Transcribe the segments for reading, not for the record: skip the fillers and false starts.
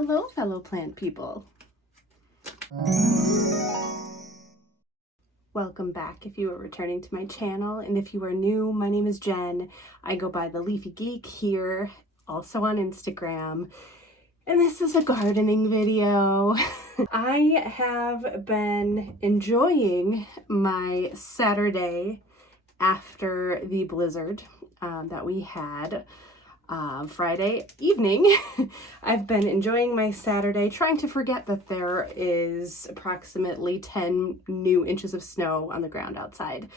Hello, fellow plant people. Welcome back if you are returning to my channel, and if you are new, my name is Jen. I go by the Leafy Geek here, also on Instagram, and this is a gardening video. I have been enjoying my Saturday after the blizzard that we had Friday evening. I've been enjoying my Saturday, trying to forget that there is approximately 10 new inches of snow on the ground outside.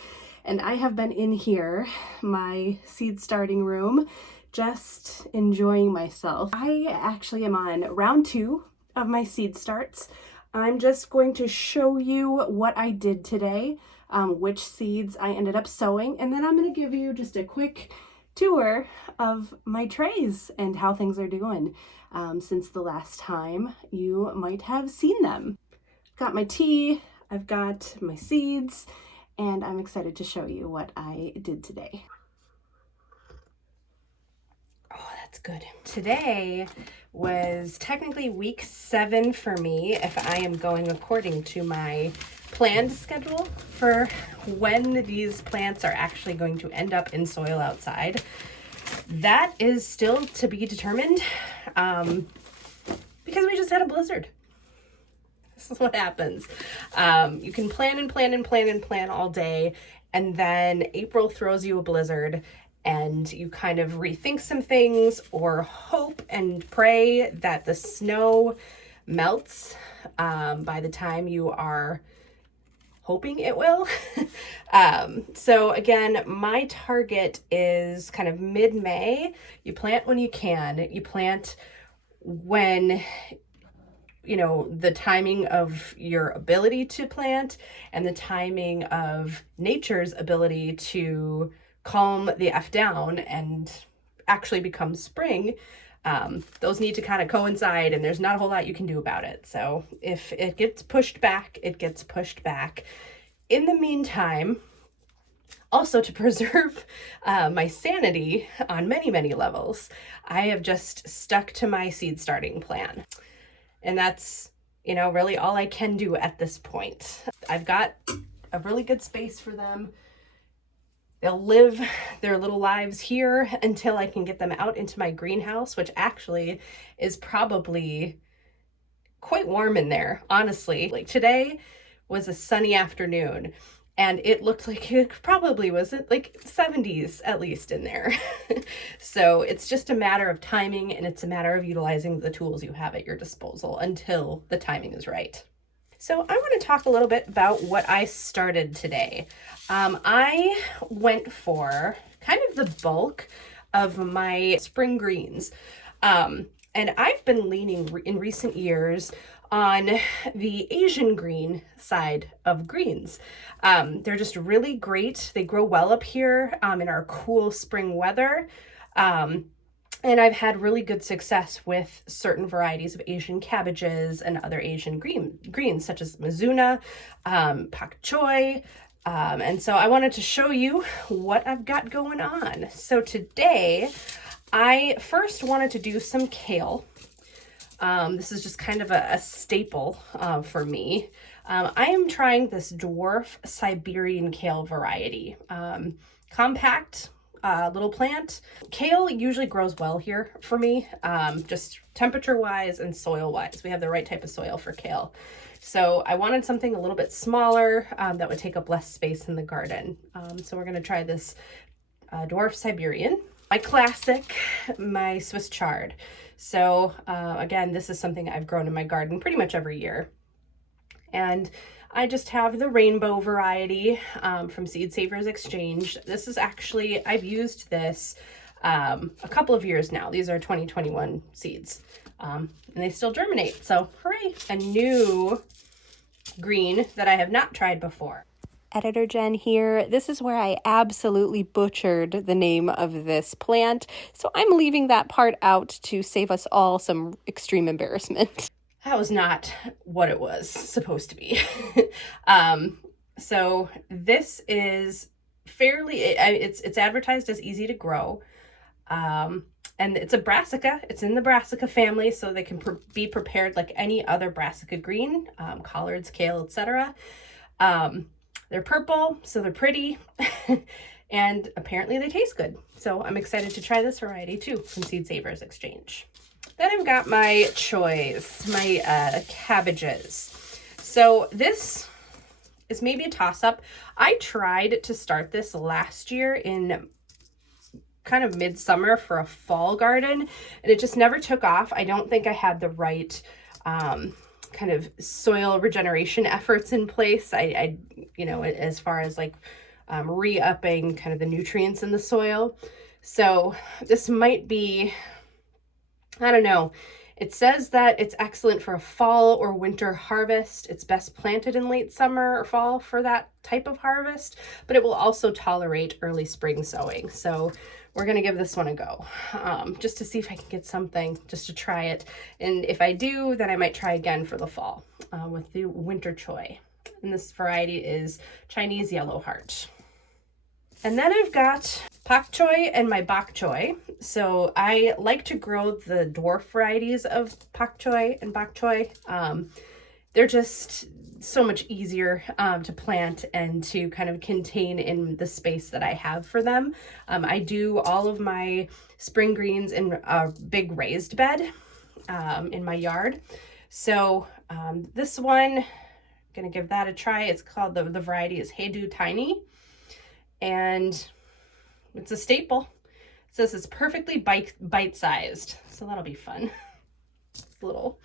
And I have been in here, my seed starting room, just enjoying myself. I actually am on round 2 of my seed starts. I'm just going to show you what I did today, which seeds I ended up sowing, and then I'm going to give you just a quick tour of my trays and how things are doing since the last time you might have seen them. I've got my tea, I've got my seeds, and I'm excited to show you what I did today. Oh, that's good. Today was technically week 7 for me if I am going according to my planned schedule for when these plants are actually going to end up in soil outside. That is still to be determined because we just had a blizzard. This is what happens. You can plan and plan and plan and plan all day, and then April throws you a blizzard and you kind of rethink some things or hope and pray that the snow melts by the time you are hoping it will. So again, my target is kind of mid-May. You plant when you can. You plant when, you know, the timing of your ability to plant and the timing of nature's ability to calm the F down and actually become spring. Those need to kind of coincide, and there's not a whole lot you can do about it. So if it gets pushed back, it gets pushed back. In the meantime, also to preserve my sanity on many levels, I have just stuck to my seed starting plan. And that's, you know, really all I can do at this point. I've got a really good space for them. They'll live their little lives here until I can get them out into my greenhouse, which actually is probably quite warm in there, honestly. Like today was a sunny afternoon and it looked like it probably was like 70s at least in there. So it's just a matter of timing, and it's a matter of utilizing the tools you have at your disposal until the timing is right. So I want to talk a little bit about what I started today. I went for kind of the bulk of my spring greens. And I've been leaning in recent years on the Asian green side of greens. They're just really great. They grow well up here in our cool spring weather. And I've had really good success with certain varieties of Asian cabbages and other Asian greens, such as Mizuna, pak choi. And so I wanted to show you what I've got going on. So today, I first wanted to do some kale. This is just kind of a staple for me. I am trying this dwarf Siberian kale variety. Compact, little plant. Kale usually grows well here for me, just temperature wise and soil wise. We have the right type of soil for kale. So I wanted something a little bit smaller that would take up less space in the garden. So we're going to try this dwarf Siberian. My classic, my Swiss chard. So again, this is something I've grown in my garden pretty much every year. And I just have the rainbow variety from Seed Savers Exchange. This is actually, I've used this a couple of years now. These are 2021 seeds and they still germinate. So hooray, a new green that I have not tried before. Editor Jen here. This is where I absolutely butchered the name of this plant. So I'm leaving that part out to save us all some extreme embarrassment. That was not what it was supposed to be. So this is fairly, it's advertised as easy to grow. And And it's a brassica. It's in the brassica family, so they can be prepared like any other brassica green, collards, kale, etc. They're purple, so they're pretty, and apparently they taste good. So I'm excited to try this variety too from Seed Savers Exchange. Then I've got my choice, my cabbages. So this is maybe a toss-up. I tried to start this last year in kind of midsummer for a fall garden, and it just never took off. I don't think I had the right kind of soil regeneration efforts in place. I you know, as far as like re-upping kind of the nutrients in the soil. So this might be, I don't know. It says that it's excellent for a fall or winter harvest. It's best planted in late summer or fall for that type of harvest, but it will also tolerate early spring sowing. So we're going to give this one a go, just to see if I can get something, just to try it. And if I do, then I might try again for the fall with the winter choy. And this variety is Chinese Yellow Heart. And then I've got pak choy and my bok choy. So I like to grow the dwarf varieties of pak choy and bok choy. They're just so much easier to plant and to kind of contain in the space that I have for them. I do all of my spring greens in a big raised bed in my yard. So this one, I'm gonna give that a try. It's called, the variety is Hey Do Tiny, and it's a staple. It says it's perfectly bite-sized, so that'll be fun. It's a little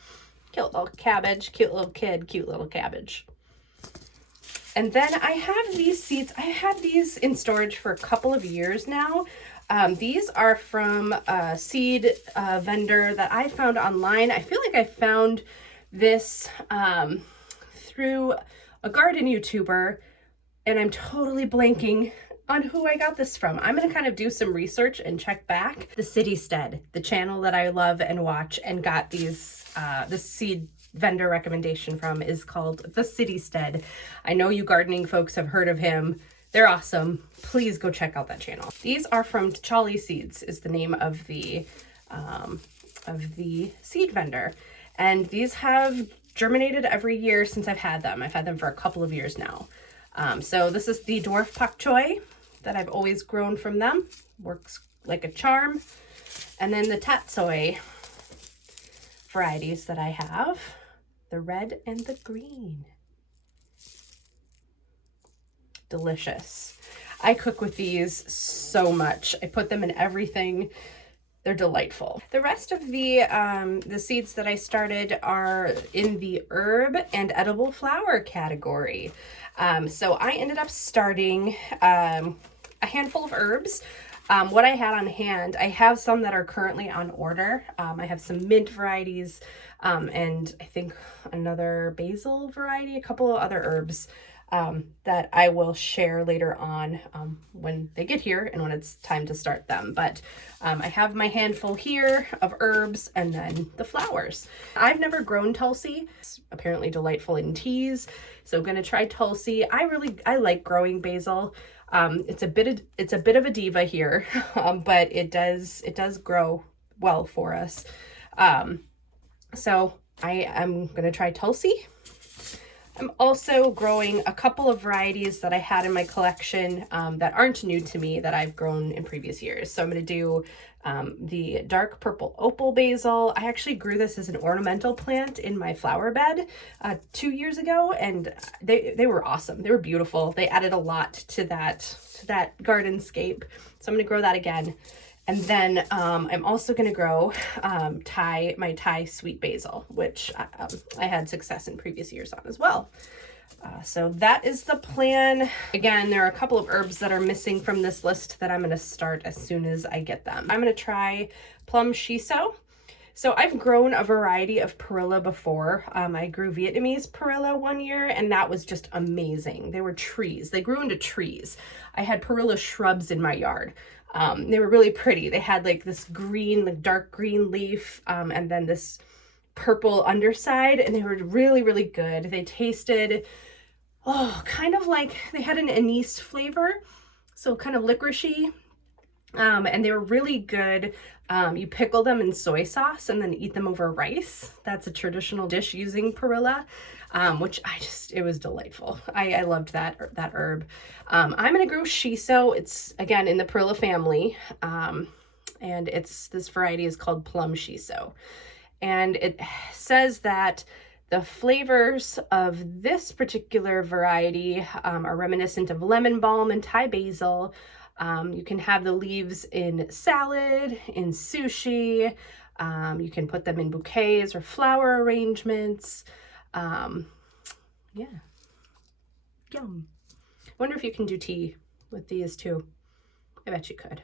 cute little cabbage, cute little kid, cute little cabbage. And then I have these seeds. I had these in storage for a couple of years now. These are from a seed vendor that I found online. I feel like I found this through a garden YouTuber, and I'm totally blanking on who I got this from. I'm gonna kind of do some research and check back. The Citystead, the channel that I love and watch and got these, this seed vendor recommendation from, is called The Citystead. I know you gardening folks have heard of him. They're awesome. Please go check out that channel. These are from Chauly Seeds, is the name of the seed vendor. And these have germinated every year since I've had them. I've had them for a couple of years now. So this is the dwarf pak choy that I've always grown from them. Works like a charm. And then the tatsoi varieties that I have, the red and the green. Delicious. I cook with these so much. I put them in everything. They're delightful. The rest of the seeds that I started are in the herb and edible flower category. So I ended up starting a handful of herbs. What I had on hand, I have some that are currently on order. I have some mint varieties and I think another basil variety, a couple of other herbs that I will share later on when they get here and when it's time to start them. But I have my handful here of herbs and then the flowers. I've never grown Tulsi. It's apparently delightful in teas, so I'm gonna try Tulsi. I like growing basil. It's a bit of a diva here, but it does grow well for us. So I am gonna try Tulsi. I'm also growing a couple of varieties that I had in my collection that aren't new to me, that I've grown in previous years. So I'm going to do the dark purple opal basil. I actually grew this as an ornamental plant in my flower bed 2 years ago, and they were awesome. They were beautiful. They added a lot to that gardenscape. So I'm going to grow that again. And then I'm also going to grow my Thai sweet basil, which I had success in previous years on as well. So that is the plan. Again, there are a couple of herbs that are missing from this list that I'm going to start as soon as I get them. I'm going to try plum shiso. So I've grown a variety of perilla before. I grew Vietnamese perilla one year, and that was just amazing. They were trees. They grew into trees. I had perilla shrubs in my yard. They were really pretty. They had like this green, like dark green leaf, and then this purple underside, and they were really, really good. They tasted, kind of like, they had an anise flavor, so kind of licoricey. And they were really good. You pickle them in soy sauce and then eat them over rice. That's a traditional dish using perilla, which it was delightful. I loved that herb. I'm gonna grow Shiso. It's, again, in the perilla family. And this variety is called plum Shiso. And it says that the flavors of this particular variety are reminiscent of lemon balm and Thai basil. You can have the leaves in salad, in sushi. You can put them in bouquets or flower arrangements. Yeah. Yum. I wonder if you can do tea with these too. I bet you could.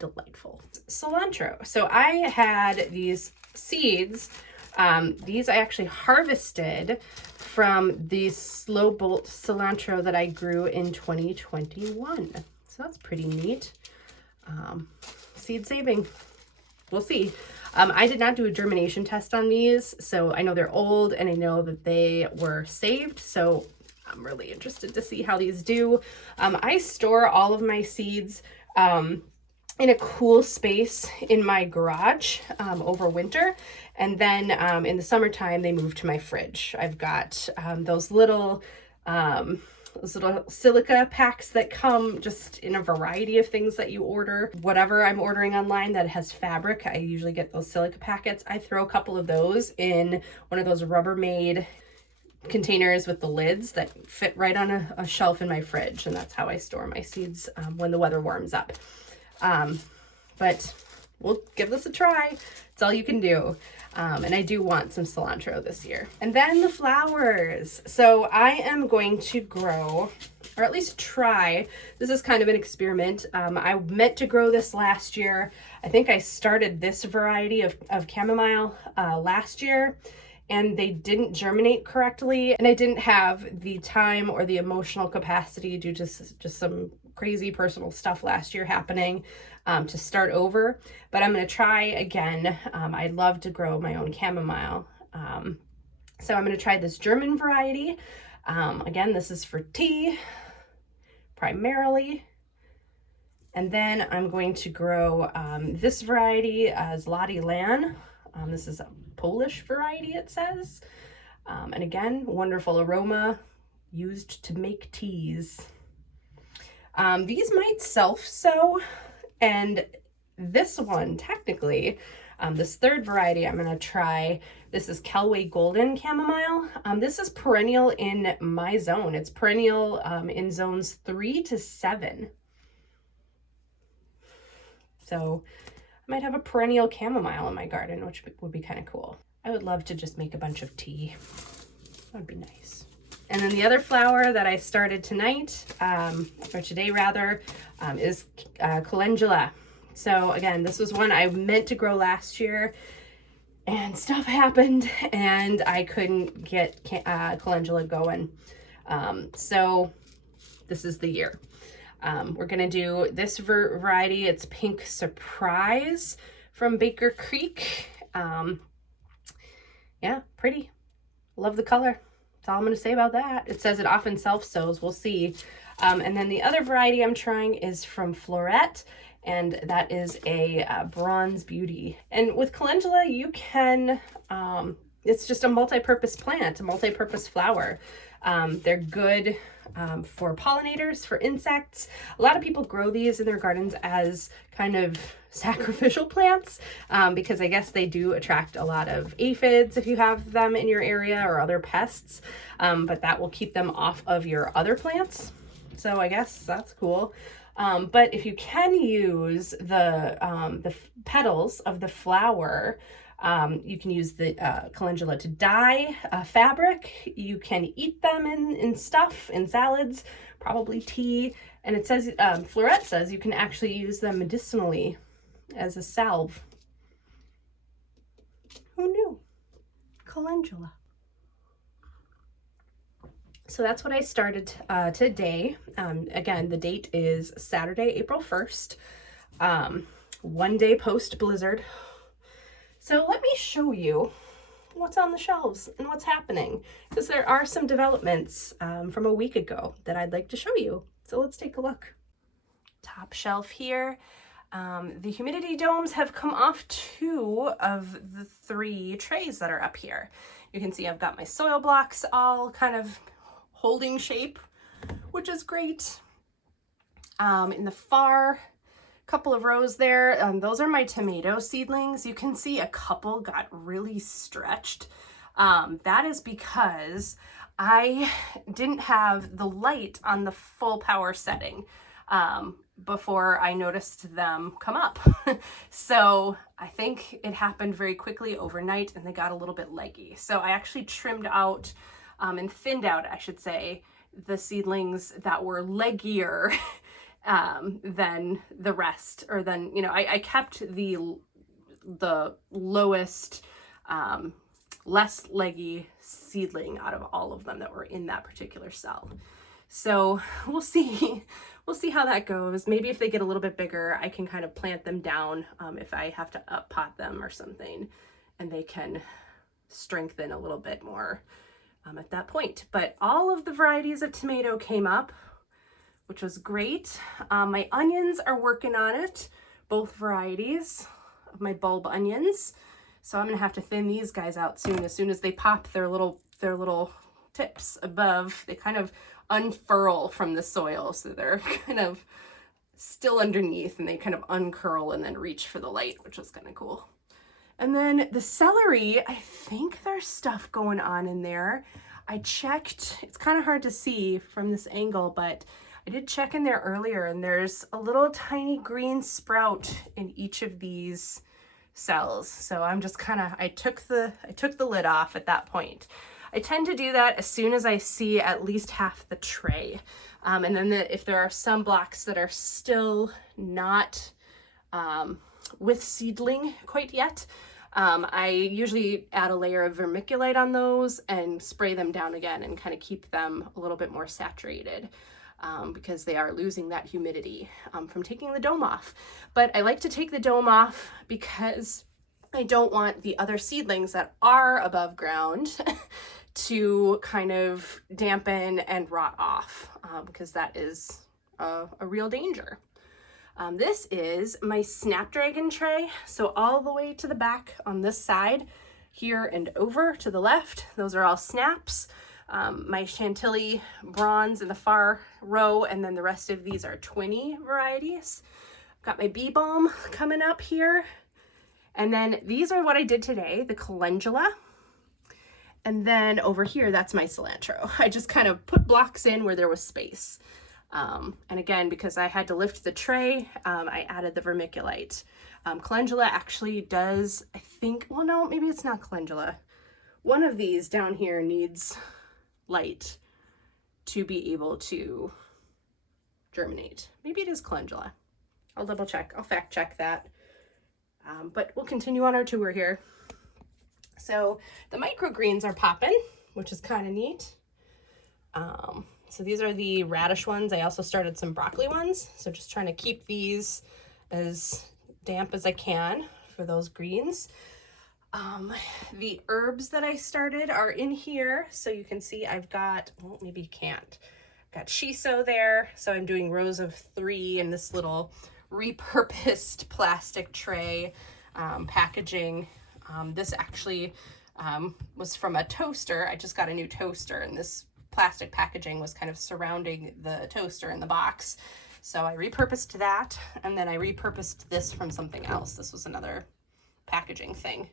Delightful. Cilantro. So I had these seeds. These I actually harvested from the slow bolt cilantro that I grew in 2021. So that's pretty neat. Seed saving. We'll see. I did not do a germination test on these, so I know they're old and I know that they were saved. So I'm really interested to see how these do. I store all of my seeds in a cool space in my garage over winter. And then in the summertime, they move to my fridge. I've got those little silica packs that come just in a variety of things that you order. Whatever I'm ordering online that has fabric, I usually get those silica packets. I throw a couple of those in one of those Rubbermaid containers with the lids that fit right on a shelf in my fridge. And that's how I store my seeds when the weather warms up. But we'll give this a try. It's all you can do. And I do want some cilantro this year. And then the flowers. So I am going to grow, or at least try, this is kind of an experiment. I meant to grow this last year. I think I started this variety of chamomile last year, and they didn't germinate correctly. And I didn't have the time or the emotional capacity due to just some crazy personal stuff last year happening to start over. But I'm going to try again. I'd love to grow my own chamomile. So I'm going to try this German variety. Again, this is for tea primarily. And then I'm going to grow this variety as Lottie Lan. This is a Polish variety, it says. And again, wonderful aroma used to make teas. These might self-sow, and this one, technically, this third variety I'm going to try, this is Calway Golden Chamomile. This is perennial in my zone. It's perennial in zones 3 to 7. So I might have a perennial chamomile in my garden, which would be kind of cool. I would love to just make a bunch of tea. That would be nice. And then the other flower that I started tonight, or today rather, is Calendula. So again, this was one I meant to grow last year, and stuff happened, and I couldn't get Calendula going. So this is the year. We're gonna do this variety. It's Pink Surprise from Baker Creek. Yeah, pretty. Love the color. That's all I'm going to say about that. It says it often self-sows. We'll see. And then the other variety I'm trying is from Floret, and that is a Bronze Beauty. And with Calendula, you can, it's just a multi-purpose plant, a multi-purpose flower. They're good for pollinators, for insects. A lot of people grow these in their gardens as kind of sacrificial plants because I guess they do attract a lot of aphids if you have them in your area, or other pests, but that will keep them off of your other plants. So I guess that's cool. But if you can use the petals of the flower, you can use the calendula to dye fabric. You can eat them in stuff, in salads, probably tea. And it says, Floret says you can actually use them medicinally as a salve. Who knew? Calendula. So that's what I started today. Again, the date is Saturday, April 1st. One day post blizzard. So let me show you what's on the shelves and what's happening, because there are some developments from a week ago that I'd like to show you. So let's take a look. top shelf here. The humidity domes have come off 2 of the 3 trays that are up here. You can see I've got my soil blocks all kind of holding shape, which is great. In the far couple of rows there, those are my tomato seedlings. You can see a couple got really stretched. That is because I didn't have the light on the full power setting before I noticed them come up. So I think it happened very quickly overnight and they got a little bit leggy. So I actually trimmed out and thinned out, I should say, the seedlings that were leggier than the rest, or then, you know, I kept the lowest, less leggy seedling out of all of them that were in that particular cell. So we'll see how that goes. Maybe if they get a little bit bigger, I can kind of plant them down if I have to up pot them or something, and they can strengthen a little bit more at that point. But all of the varieties of tomato came up, which was great. My onions are working on it, both varieties of my bulb onions. So I'm gonna have to thin these guys out soon. As soon as they pop their little tips above, they kind of unfurl from the soil. So they're kind of still underneath and they kind of uncurl and then reach for the light, which was kind of cool. And then the celery, I think there's stuff going on in there. I checked, it's kind of hard to see from this angle, but I did check in there earlier and there's a little tiny green sprout in each of these cells. So I'm just kind of, I took the lid off at that point. I tend to do that as soon as I see at least half the tray. And then if there are some blocks that are still not with seedling quite yet, I usually add a layer of vermiculite on those and spray them down again and kind of keep them a little bit more saturated. Because they are losing that humidity from taking the dome off. But I like to take the dome off because I don't want the other seedlings that are above ground to kind of dampen and rot off, because that is a real danger. This is my Snapdragon tray. So all the way to the back on this side, here and over to the left, those are all snaps. My Chantilly bronze in the far row, and then the rest of these are 20 varieties. Got my bee balm coming up here. And then these are what I did today, the Calendula. And then over here, that's my cilantro. I just kind of put blocks in where there was space. And again, because I had to lift the tray, I added the vermiculite. Calendula actually does, I think, well, no, maybe it's not calendula. One of these down here needs light to be able to germinate. Maybe it is calendula. I'll double check. I'll fact check that. But we'll continue on our tour here. So the microgreens are popping, which is kind of neat. So these are the radish ones. I also started some broccoli ones. So just trying to keep these as damp as I can for those greens. The herbs that I started are in here. So you can see I've got, well, maybe you can't. Got Shiso there. So I'm doing rows of 3 in this little repurposed plastic tray packaging. This actually was from a toaster. I just got a new toaster, and this plastic packaging was kind of surrounding the toaster in the box. So I repurposed that, and then I repurposed this from something else. This was another packaging thing.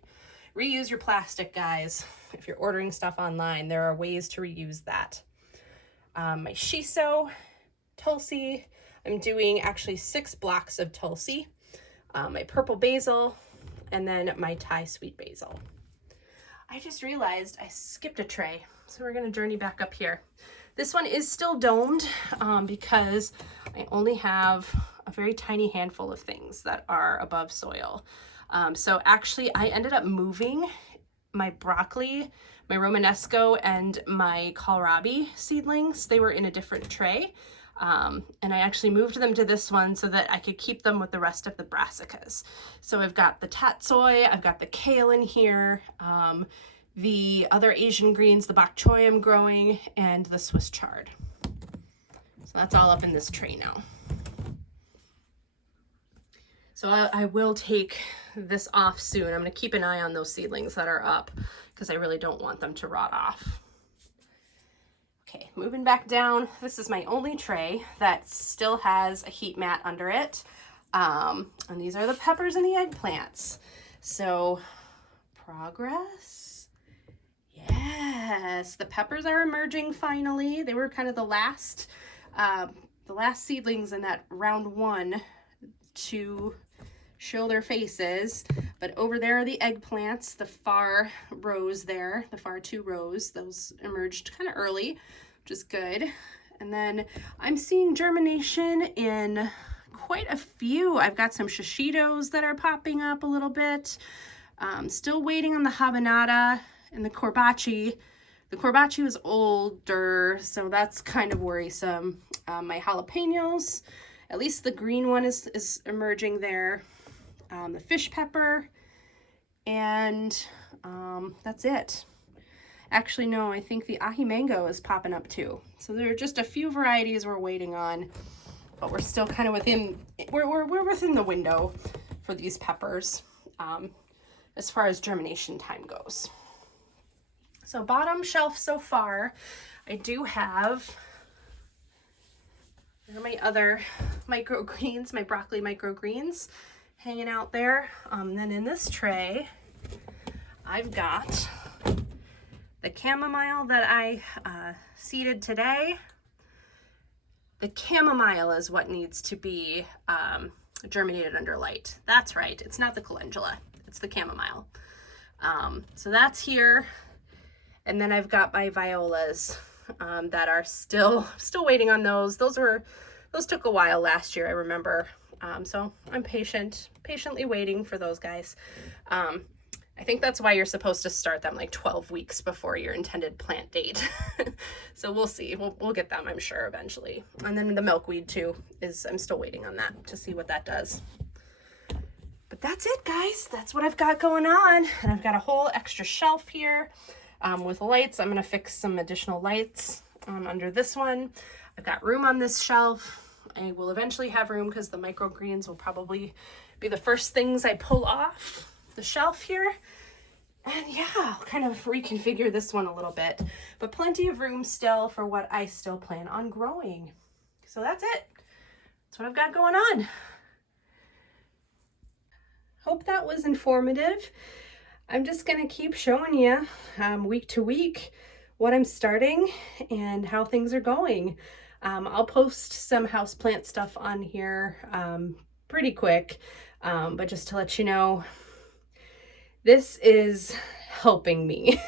Reuse your plastic, guys. If you're ordering stuff online, there are ways to reuse that. My Shiso, Tulsi. I'm doing actually 6 blocks of Tulsi. My purple basil, and then my Thai sweet basil. I just realized I skipped a tray, so we're gonna journey back up here. This one is still domed because I only have a very tiny handful of things that are above soil. So actually I ended up moving my broccoli, my Romanesco, and my kohlrabi seedlings. They were in a different tray. And I actually moved them to this one so that I could keep them with the rest of the brassicas. So I've got the tatsoi, I've got the kale in here, the other Asian greens, the bok choy I'm growing, and the Swiss chard. So that's all up in this tray now. So I will take this off soon. I'm going to keep an eye on those seedlings that are up because I really don't want them to rot off. Okay, moving back down. This is my only tray that still has a heat mat under it. And these are the peppers and the eggplants. So, progress. Yes, the peppers are emerging finally. They were kind of the last seedlings in that round one to show their faces. But over there are the eggplants, the far rows there, the far 2 rows. Those emerged kind of early, which is good. And then I'm seeing germination in quite a few. I've got some shishitos that are popping up a little bit. Still waiting on the habanada and the corbachi. The corbachi was older, so that's kind of worrisome. My jalapenos, at least the green one is emerging there. The fish pepper, and that's it. Actually, no, I think the ahi mango is popping up too. So there are just a few varieties we're waiting on, but we're still kind of within, we're within the window for these peppers as far as germination time goes. So bottom shelf so far, I do have my other microgreens, my broccoli microgreens hanging out there. Then in this tray, I've got the chamomile that I seeded today. The chamomile is what needs to be germinated under light. That's right, it's not the calendula, it's the chamomile. So that's here. And then I've got my violas that are still waiting on those. Those took a while last year, I remember. So I'm patiently waiting for those guys. I think that's why you're supposed to start them like 12 weeks before your intended plant date. So we'll see. We'll get them, I'm sure, eventually. And then the milkweed too I'm still waiting on that to see what that does. But that's it, guys. That's what I've got going on. And I've got a whole extra shelf here with lights. I'm going to fix some additional lights under this one. I've got room on this shelf. I will eventually have room because the microgreens will probably be the first things I pull off the shelf here. And yeah, I'll kind of reconfigure this one a little bit, but plenty of room still for what I still plan on growing. So that's it. That's what I've got going on. Hope that was informative. I'm just going to keep showing you week to week what I'm starting and how things are going. I'll post some houseplant stuff on here pretty quick, but just to let you know, this is helping me.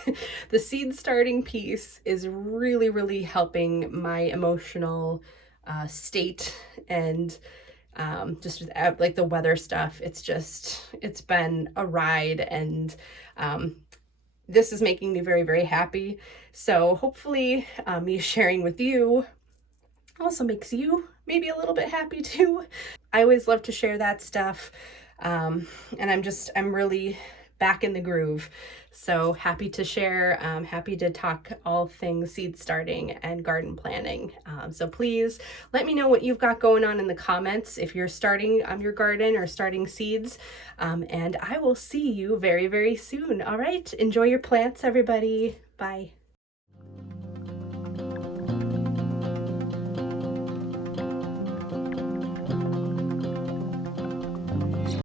The seed starting piece is really, really helping my emotional state, and just with, like the weather stuff, it's been a ride, and this is making me very, very happy. So hopefully me sharing with you also makes you maybe a little bit happy too. I always love to share that stuff. And I'm really back in the groove. So happy to share, happy to talk all things seed starting and garden planning. So please let me know what you've got going on in the comments if you're starting your garden or starting seeds. And I will see you very, very soon. All right. Enjoy your plants, everybody. Bye.